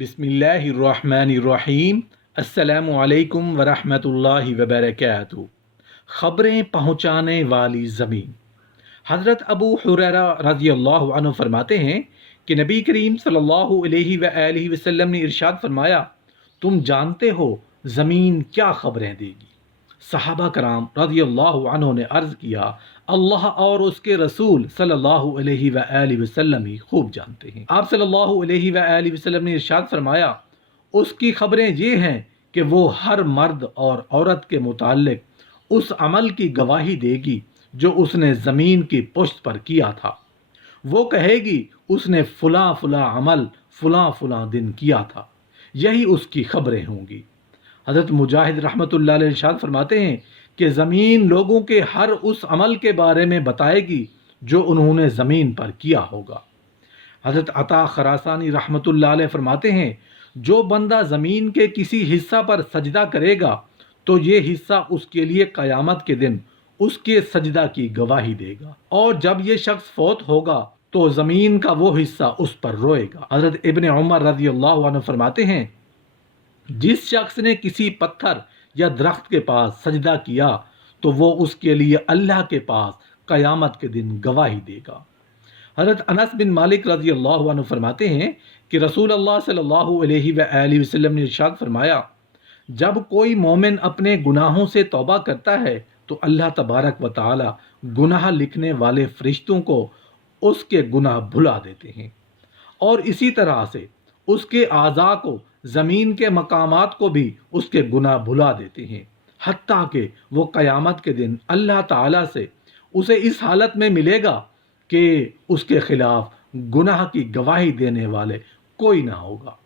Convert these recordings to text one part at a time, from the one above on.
बिस्मिल्लाहिर्रहमानिर्रहीम। अस्सलामु अलैकुम वरहमतुल्लाहि वबरकातुहू। खबरें पहुँचाने वाली ज़मीन। हज़रत अबू हुरैरा रज़ियल्लाहु अन्हु फरमाते हैं कि नबी करीम सल्लल्लाहु अलैहि वआलिहि वसल्लम ने इरशाद फरमाया, तुम जानते हो ज़मीन क्या खबरें देगी। सहाबा कराम रज़ियल्लाहु अन्हु ने अर्ज़ किया, अल्लाह और उसके रसूल सल्लल्लाहु अलैहि वआलिहि वसल्लम ही खूब जानते हैं। आप सल्लल्लाहु अलैहि वआलिहि वसल्लम ने इरशाद फरमाया, उसकी खबरें ये हैं कि वो हर मर्द और औरत के मुताल्लिक उस अमल की गवाही देगी जो उसने ज़मीन की पुश्त पर किया था। वो कहेगी उसने फ़लाँ फ़लाँ अमल फ़लाँ फ़लाँ दिन किया था। यही उसकी खबरें होंगी। हज़रत मुजाहिद रहमतुल्लाह अलैह इरशाद फरमाते हैं कि ज़मीन लोगों के हर उस अमल के बारे में बताएगी जो उन्होंने ज़मीन पर किया होगा। हज़रत अता खरासानी रहमतुल्लाह अलैह फरमाते हैं, जो बंदा ज़मीन के किसी हिस्सा पर सजदा करेगा तो ये हिस्सा उसके लिए क़यामत के दिन उसके सजदा की गवाही देगा, और जब ये शख्स फौत होगा तो ज़मीन का वो हिस्सा उस पर रोएगा। हज़रत इब्न उमर रज़ियल्लाहु अन्हु फरमाते हैं, जिस शख्स ने किसी पत्थर या दरख्त के पास सजदा किया तो वो उसके लिए अल्लाह के पास क़यामत के दिन गवाही देगा। हज़रत अनस बिन मालिक रज़ी अल्लाह अन्हु फरमाते हैं कि रसूल अल्लाह सल्लल्लाहु अलैहि वआलिहि वसल्लम ने इरशाद फरमाया, जब कोई मोमिन अपने गुनाहों से तौबा करता है तो अल्लाह तबारक व तआला गुनाह लिखने वाले फरिश्तों को उसके गुनाह भुला देते हैं, और इसी तरह से उसके आज़ा को, ज़मीन के मकामात को भी उसके गुनाह भुला देते हैं, हत्ता कि वो क़यामत के दिन अल्लाह ताला से उसे इस हालत में मिलेगा कि उसके ख़िलाफ़ गुनाह की गवाही देने वाले कोई ना होगा।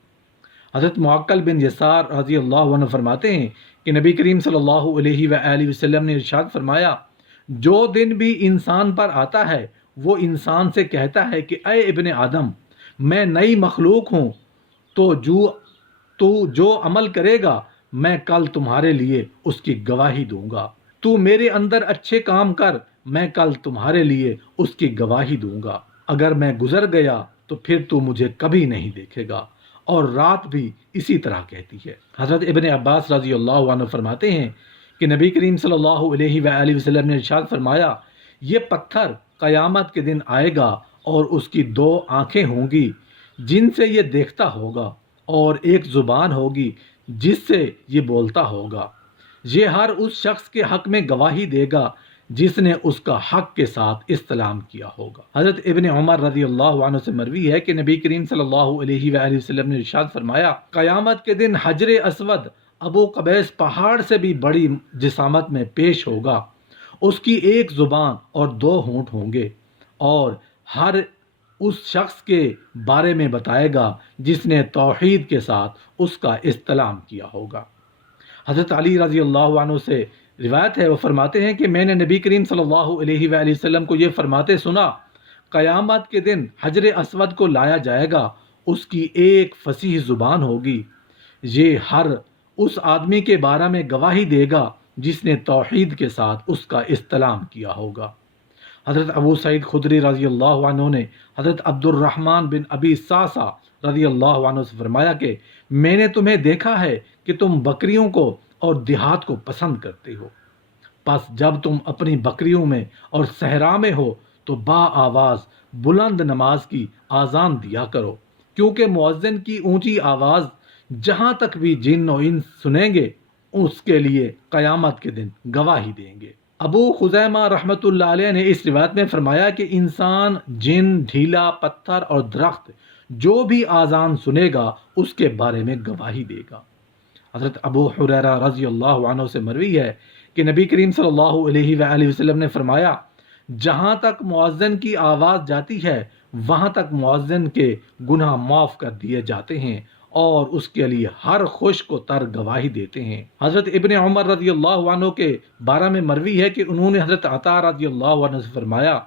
हज़रत मुअक्कल बिन यसार रज़ी अल्लाह अन्हु फरमाते हैं कि नबी करीम सल्लल्लाहु अलैहि वआलिहि वसल्लम ने इरशाद फरमाया, जो दिन भी इंसान पर आता है वो इंसान से कहता है कि ऐ इब्ने आदम, मैं नई मखलूक हूँ, तू जो अमल करेगा मैं कल तुम्हारे लिए उसकी गवाही दूंगा। तू मेरे अंदर अच्छे काम कर, मैं कल तुम्हारे लिए उसकी गवाही दूंगा। अगर मैं गुजर गया तो फिर तू मुझे कभी नहीं देखेगा। और रात भी इसी तरह कहती है। हज़रत इब्ने अब्बास रज़ी अल्लाह अन्हु फरमाते हैं कि नबी करीम सल्लल्लाहु अलैहि वआलिहि वसल्लम ने इरशाद फरमाया, ये पत्थर क़यामत के दिन आएगा और उसकी दो आँखें होंगी जिनसे ये देखता होगा, और एक ज़ुबान होगी जिससे ये बोलता होगा। ये हर उस शख्स के हक़ में गवाही देगा जिसने उसका हक़ के साथ इस्तेलाम किया होगा। हज़रत इब्न उमर रज़ी अल्लाह अन्हु से मरवी है कि नबी करीम सल्लल्लाहु अलैहि वआलिहि वसल्लम ने इरशाद फरमाया, क़यामत के दिन हजर अस्वद अबू कबैस पहाड़ से भी बड़ी जिसामत में पेश होगा। उसकी एक ज़ुबान और दो होंठ होंगे, और हर उस शख्स के बारे में बताएगा जिसने तौहीद के साथ उसका इस्तेलाम किया होगा। हज़रत अली रज़ी अल्लाह अन्हु से रिवायत है, वो फरमाते हैं कि मैंने नबी करीम सल्लल्लाहु अलैहि वसल्लम को ये फरमाते सुना, क़यामत के दिन हजर अस्वद को लाया जाएगा, उसकी एक फसीह ज़ुबान होगी। ये हर उस आदमी के बारे में गवाही देगा जिसने तौहीद के साथ उसका इस्तेलाम किया होगा। हज़रत अबू सईद खुदरी रज़ी अल्लाह अन्हु ने हज़रत अब्दुर्रहमान बिन अबी सासा रज़ी अल्लाह अन्हु से फरमाया कि मैंने तुम्हें देखा है कि तुम बकरियों को और देहात को पसंद करते हो, बस जब तुम अपनी बकरियों में और सहरा में हो तो बा आवाज़ बुलंद नमाज की आज़ान दिया करो, क्योंकि मुअज्जिन की ऊंची आवाज़ जहाँ तक भी जिन और इंस सुनेंगे उसके लिए क़यामत के दिन गवाही देंगे। अबू खुज़ैमा रहमतुल्लाह अलैह ने इस रिवायत में फरमाया कि इंसान, जिन, ढीला, पत्थर और दरख्त जो भी आज़ान सुनेगा उसके बारे में गवाही देगा। हज़रत अबू हुरैरा रज़ी अल्लाह अन्हु से मरवी है कि नबी करीम सल्लल्लाहु अलैहि वआलिहि वसल्लम ने फरमाया, जहाँ तक मुअज्जिन की आवाज़ जाती है वहाँ तक मुअज्जिन के गुनाह माफ़ कर दिए जाते हैं और उसके लिए हर खुश को तर गवाही देते हैं। हज़रत इब्न उमर रज़ी अल्लाह अन्हु के बारे में मरवी है कि उन्होंने हज़रत अता रज़ी अल्लाह अन्हु से फरमाया,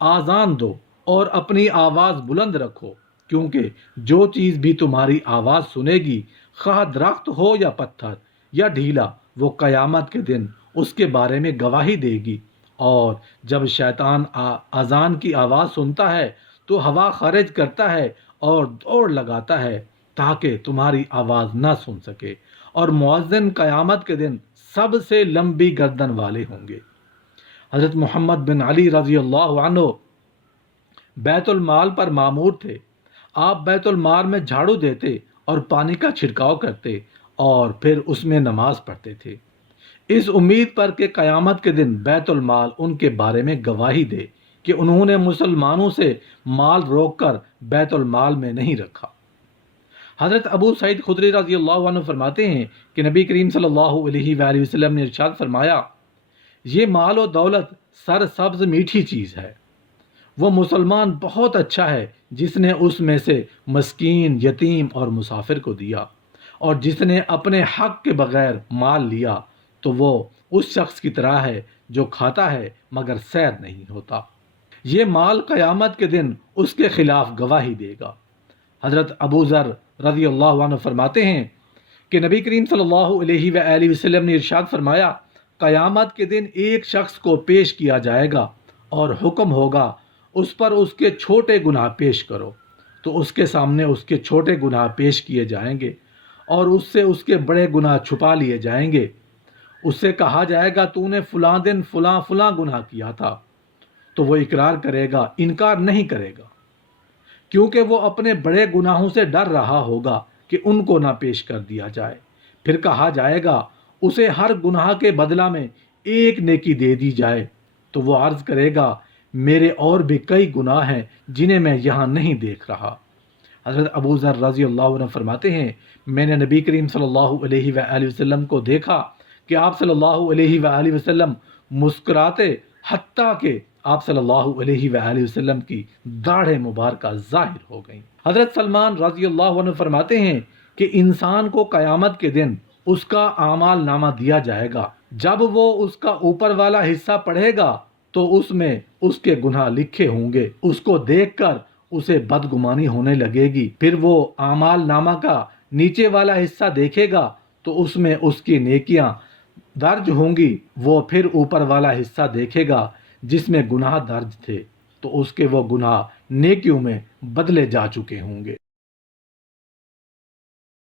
आज़ान दो और अपनी आवाज़ बुलंद रखो, क्योंकि जो चीज़ भी तुम्हारी आवाज़ सुनेगी, खा दरख्त हो या पत्थर या ढीला, वो क़यामत के दिन उसके बारे में गवाही देगी। और जब शैतान अज़ान की आवाज़ सुनता है तो हवा खारिज करता है और दौड़ लगाता है ताकि तुम्हारी आवाज़ ना सुन सके, और मुअज्जिन क़यामत के दिन सबसे लंबी गर्दन वाले होंगे। हज़रत मोहम्मद बिन अली रज़ी अल्लाह अन्हु बैतुल माल पर मामूर थे। आप बैतुल माल में झाड़ू देते और पानी का छिड़काव करते और फिर उसमें नमाज पढ़ते थे, इस उम्मीद पर कि क़यामत के दिन बैतुल माल उनके बारे में गवाही दे कि उन्होंने मुसलमानों से माल रोककर बैतुल माल में नहीं रखा। हज़रत अबू सईद खुदरी रज़ी अल्लाह अन्हु फरमाते हैं कि नबी करीम सल्लल्लाहु अलैहि वसल्लम ने इरशाद फरमाया, ये माल और दौलत सरसब्ज़ मीठी चीज़ है, वो मुसलमान बहुत अच्छा है जिसने उसमें से मस्कीन, यतीम और मुसाफिर को दिया, और जिसने अपने हक के बगैर माल लिया तो वो उस शख्स की तरह है जो खाता है मगर सैर नहीं होता। ये माल क़यामत के दिन उसके खिलाफ गवाही देगा। हज़रत अबू ज़र रज़ी अल्लाह अन्हु फरमाते हैं कि नबी करीम सल्लल्लाहु अलैहि वसल्लम ने इरशाद फरमाया, क़यामत के दिन एक शख्स को पेश किया जाएगा और हुक्म होगा उस पर उसके छोटे गुनाह पेश करो, तो उसके सामने उसके छोटे गुनाह पेश किए जाएंगे और उससे उसके बड़े गुनाह छुपा लिए जाएंगे। उससे कहा जाएगा, तूने फ़लाँ दिन फ़लाँ फ़लाँ गुनाह किया था, तो वो इकरार करेगा, इनकार नहीं करेगा, क्योंकि वो अपने बड़े गुनाहों से डर रहा होगा कि उनको ना पेश कर दिया जाए। फिर कहा जाएगा उसे हर गुनाह के बदला में एक नेकी दे दी जाए, तो वो अर्ज़ करेगा, मेरे और भी कई गुनाह हैं जिन्हें मैं यहाँ नहीं देख रहा। हज़रत अबू ज़र रज़ी अल्लाह अन्हु फरमाते हैं, मैंने नबी करीम सल्लल्लाहु अलैहि वसल्लम को देखा कि आप सल्लल्लाहु अलैहि वसल्लम मुस्कुराते, हत्ता कि आप सल्लल्लाहु अलैहि वसल्लम की दाढ़ें मुबारक ज़ाहिर हो गईं। हज़रत सलमान रज़ी अल्लाह अन्हु फरमाते हैं कि इंसान को क़यामत के दिन उसका आमाल नामा दिया जाएगा। जब वो उसका ऊपर वाला हिस्सा पढ़ेगा तो उसमें उसके गुनाह लिखे होंगे। उसको देखकर उसे बदगुमानी होने लगेगी। फिर वो आमाल नामा का नीचे वाला हिस्सा देखेगा तो उसमें उसकी नेकियां दर्ज होंगी। वो फिर ऊपर वाला हिस्सा देखेगा जिसमें गुनाह दर्ज थे, तो उसके वो गुनाह नेकियों में बदले जा चुके होंगे।